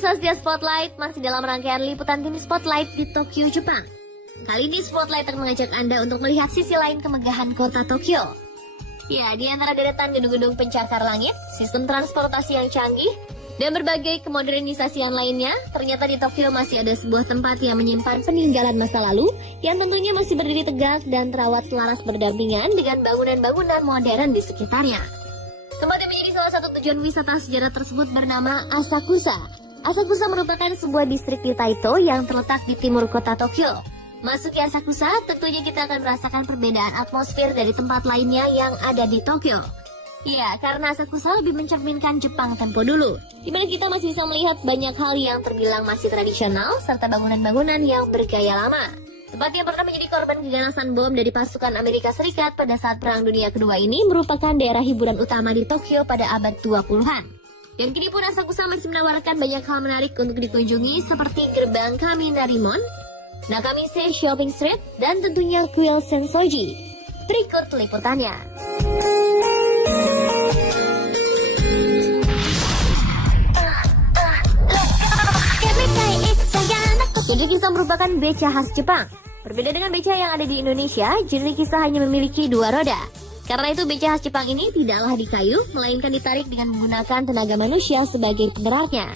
pemirsa setia Spotlight, masih dalam rangkaian liputan tim Spotlight di Tokyo, Jepang. Kali ini Spotlight akan mengajak Anda untuk melihat sisi lain kemegahan kota Tokyo. Ya, di antara deretan gedung-gedung pencakar langit, sistem transportasi yang canggih, dan berbagai kemodernisasian lainnya, ternyata di Tokyo masih ada sebuah tempat yang menyimpan peninggalan masa lalu, yang tentunya masih berdiri tegak dan terawat selaras berdampingan dengan bangunan-bangunan modern di sekitarnya. Tempat yang menjadi salah satu tujuan wisata sejarah tersebut bernama Asakusa. Asakusa merupakan sebuah distrik di Taito yang terletak di timur kota Tokyo. Masuk ke Asakusa, tentunya kita akan merasakan perbedaan atmosfer dari tempat lainnya yang ada di Tokyo. Ya, karena Asakusa lebih mencerminkan Jepang tempo dulu, di mana kita masih bisa melihat banyak hal yang terbilang masih tradisional, serta bangunan-bangunan yang bergaya lama. Tempat yang pernah menjadi korban keganasan bom dari pasukan Amerika Serikat pada saat Perang Dunia Kedua ini merupakan daerah hiburan utama di Tokyo pada abad 20-an. Dan kini pun Asakusa masih menawarkan banyak hal menarik untuk dikunjungi seperti gerbang Kaminarimon, Nakamise Shopping Street, dan tentunya kuil Sensoji. Berikut liputannya. Genre kisah merupakan beca khas Jepang. Berbeda dengan beca yang ada di Indonesia, genre kisah hanya memiliki 2 roda. Karena itu beca khas Jepang ini tidaklah di kayu, melainkan ditarik dengan menggunakan tenaga manusia sebagai penggeraknya.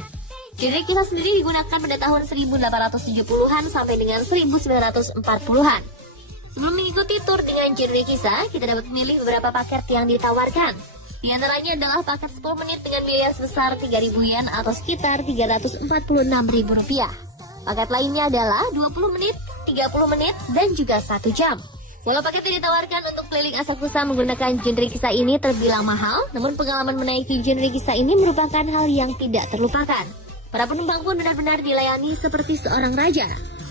Genre kisah sendiri digunakan pada tahun 1870-an sampai dengan 1940-an. Sebelum mengikuti tur dengan genre kisah, kita dapat memilih beberapa paket yang ditawarkan. Di antaranya adalah paket 10 menit dengan biaya sebesar 3.000 yen atau sekitar Rp346.000. Paket lainnya adalah 20 menit, 30 menit, dan juga 1 jam. Walau paket yang ditawarkan untuk keliling Asakusa menggunakan genre kisah ini terbilang mahal, namun pengalaman menaiki genre kisah ini merupakan hal yang tidak terlupakan. Para penumpang pun benar-benar dilayani seperti seorang raja.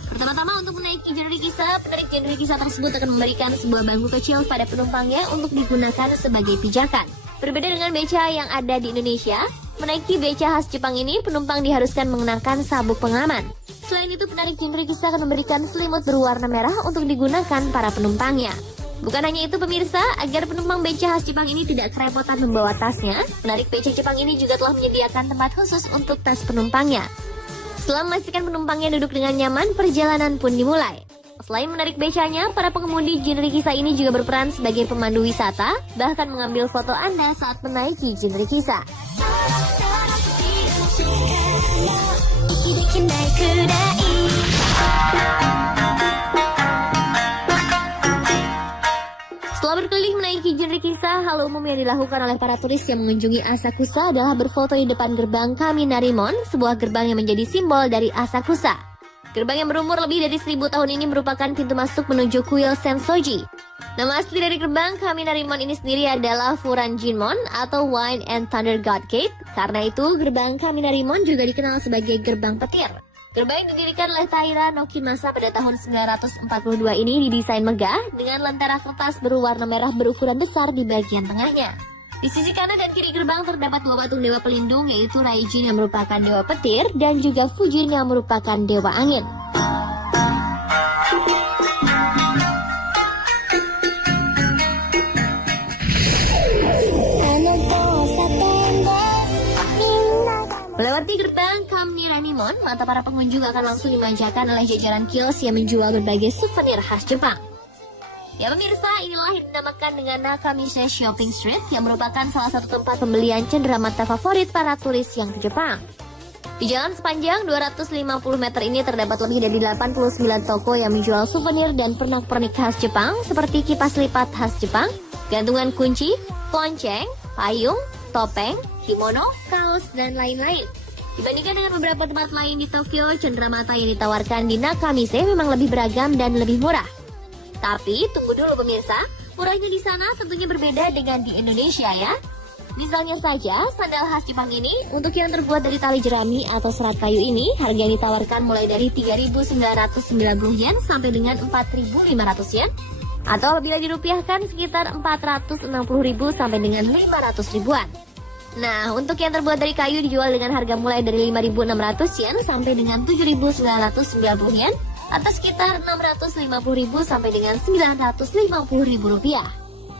Pertama-tama untuk menaiki genre kisah, penarik genre kisah tersebut akan memberikan sebuah bangku kecil pada penumpangnya untuk digunakan sebagai pijakan. Berbeda dengan beca yang ada di Indonesia, menaiki beca khas Jepang ini penumpang diharuskan mengenakan sabuk pengaman. Selain itu, penarik genre kisah akan memberikan selimut berwarna merah untuk digunakan para penumpangnya. Bukan hanya itu pemirsa, agar penumpang beca khas Jepang ini tidak kerepotan membawa tasnya, penarik beca Jepang ini juga telah menyediakan tempat khusus untuk tas penumpangnya. Setelah memastikan penumpangnya duduk dengan nyaman, perjalanan pun dimulai. Selain menarik becanya, para pengemudi genre kisah ini juga berperan sebagai pemandu wisata, bahkan mengambil foto Anda saat menaiki genre kisah. Setelah berkeliling menaiki genre kisah, hal umum yang dilakukan oleh para turis yang mengunjungi Asakusa adalah berfoto di depan gerbang Kaminarimon, sebuah gerbang yang menjadi simbol dari Asakusa. Gerbang yang berumur lebih dari 1000 tahun ini merupakan pintu masuk menuju kuil Sensoji. Nama asli dari gerbang Kaminarimon ini sendiri adalah Furanjinmon atau Wine and Thunder God Gate. Karena itu, gerbang Kaminarimon juga dikenal sebagai gerbang petir. Gerbang yang didirikan oleh Taira no Kimasa pada tahun 942 ini didesain megah dengan lentera kertas berwarna merah berukuran besar di bagian tengahnya. Di sisi kanan dan kiri gerbang terdapat 2 patung dewa pelindung, yaitu Raijin yang merupakan dewa petir dan juga Fujin yang merupakan dewa angin. Melewati gerbang Kaminarimon, mata para pengunjung akan langsung dimanjakan oleh jajaran kios yang menjual berbagai souvenir khas Jepang. Ya pemirsa, inilah yang dinamakan dengan Nakamise Shopping Street yang merupakan salah satu tempat pembelian cenderamata favorit para turis yang ke Jepang. Di jalan sepanjang 250 meter ini terdapat lebih dari 89 toko yang menjual souvenir dan pernak-pernik khas Jepang seperti kipas lipat khas Jepang, gantungan kunci, lonceng, payung, topeng, kimono, kaos, dan lain-lain. Dibandingkan dengan beberapa tempat lain di Tokyo, cenderamata yang ditawarkan di Nakamise memang lebih beragam dan lebih murah. Tapi tunggu dulu pemirsa, murahnya di sana tentunya berbeda dengan di Indonesia ya. Misalnya saja, sandal khas Jepang ini untuk yang terbuat dari tali jerami atau serat kayu ini harga yang ditawarkan mulai dari 3.990 yen sampai dengan 4.500 yen. Atau apabila dirupiahkan sekitar 460.000 sampai dengan 500 ribuan. Nah, untuk yang terbuat dari kayu dijual dengan harga mulai dari 5.600 yen sampai dengan 7.990 yen. Atau sekitar 650.000 sampai dengan 950.000 rupiah.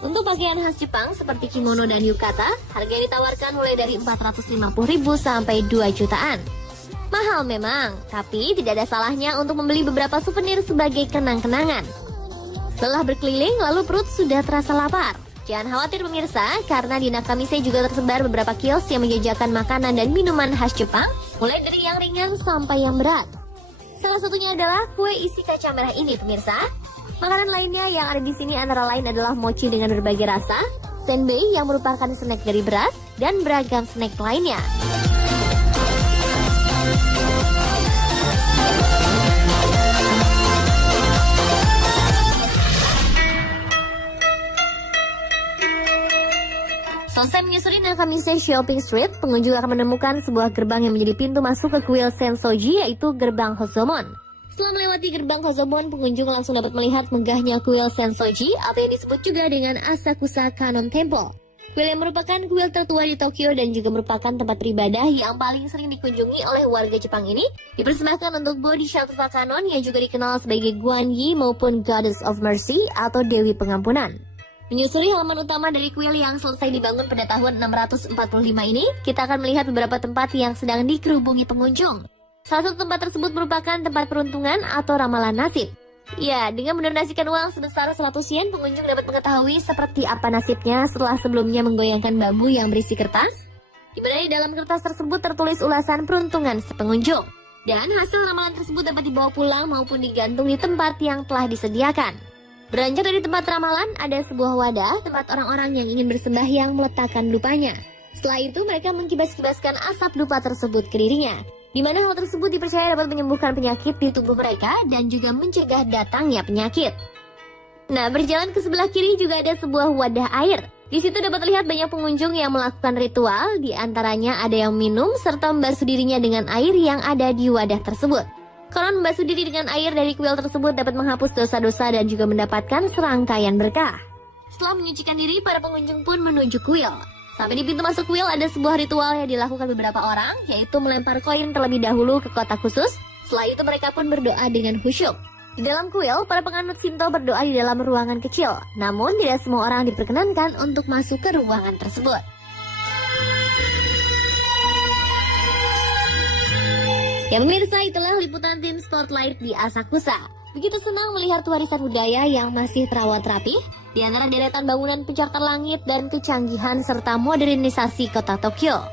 Untuk pakaian khas Jepang seperti kimono dan yukata, harga yang ditawarkan mulai dari 450.000 sampai 2 jutaan. Mahal memang, tapi tidak ada salahnya untuk membeli beberapa souvenir sebagai kenang-kenangan. Setelah berkeliling, lalu perut sudah terasa lapar. Jangan khawatir pemirsa, karena di Nakamisei juga tersebar beberapa kios yang menjajakan makanan dan minuman khas Jepang, mulai dari yang ringan sampai yang berat. Salah satunya adalah kue isi kaca merah ini pemirsa. Makanan lainnya yang ada di sini antara lain adalah mochi dengan berbagai rasa, senbei yang merupakan snack dari beras, dan beragam snack lainnya. Selesai menyusuri Nakamisei Shopping Street, pengunjung akan menemukan sebuah gerbang yang menjadi pintu masuk ke kuil Sensoji, yaitu Gerbang Hozomon. Setelah melewati Gerbang Hozomon, pengunjung langsung dapat melihat megahnya kuil Sensoji, atau yang disebut juga dengan Asakusa Kannon Temple. Kuil yang merupakan kuil tertua di Tokyo dan juga merupakan tempat beribadah yang paling sering dikunjungi oleh warga Jepang ini, dipersembahkan untuk Bodhisattva Kannon yang juga dikenal sebagai Guan Yi maupun Goddess of Mercy atau Dewi Pengampunan. Menyusuri halaman utama dari kuil yang selesai dibangun pada tahun 645 ini, kita akan melihat beberapa tempat yang sedang dikerubungi pengunjung. Salah satu tempat tersebut merupakan tempat peruntungan atau ramalan nasib. Ya, dengan mendonasikan uang sebesar 100 yen, pengunjung dapat mengetahui seperti apa nasibnya setelah sebelumnya menggoyangkan bambu yang berisi kertas, di mana di dalam kertas tersebut tertulis ulasan peruntungan sepengunjung. Dan hasil ramalan tersebut dapat dibawa pulang maupun digantung di tempat yang telah disediakan. Beranjak dari tempat ramalan, ada sebuah wadah tempat orang-orang yang ingin bersembahyang meletakkan dupanya. Setelah itu, mereka mengkibas-kibaskan asap dupa tersebut ke dirinya, di mana hal tersebut dipercaya dapat menyembuhkan penyakit di tubuh mereka dan juga mencegah datangnya penyakit. Nah, berjalan ke sebelah kiri juga ada sebuah wadah air. Di situ dapat terlihat banyak pengunjung yang melakukan ritual, di antaranya ada yang minum serta membasuh dirinya dengan air yang ada di wadah tersebut. Konon membasuh diri dengan air dari kuil tersebut dapat menghapus dosa-dosa dan juga mendapatkan serangkaian berkah. Setelah menyucikan diri, para pengunjung pun menuju kuil. Sampai di pintu masuk kuil ada sebuah ritual yang dilakukan beberapa orang, yaitu melempar koin terlebih dahulu ke kotak khusus. Setelah itu mereka pun berdoa dengan khusyuk. Di dalam kuil, para penganut Shinto berdoa di dalam ruangan kecil. Namun tidak semua orang diperkenankan untuk masuk ke ruangan tersebut. Ya pemirsa, itulah liputan tim Spotlight di Asakusa. Begitu senang melihat warisan budaya yang masih terawat rapi, di antara deretan bangunan pencakar langit dan kecanggihan serta modernisasi kota Tokyo.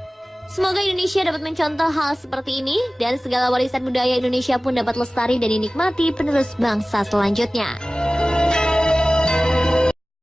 Semoga Indonesia dapat mencontoh hal seperti ini, dan segala warisan budaya Indonesia pun dapat lestari dan dinikmati penerus bangsa selanjutnya.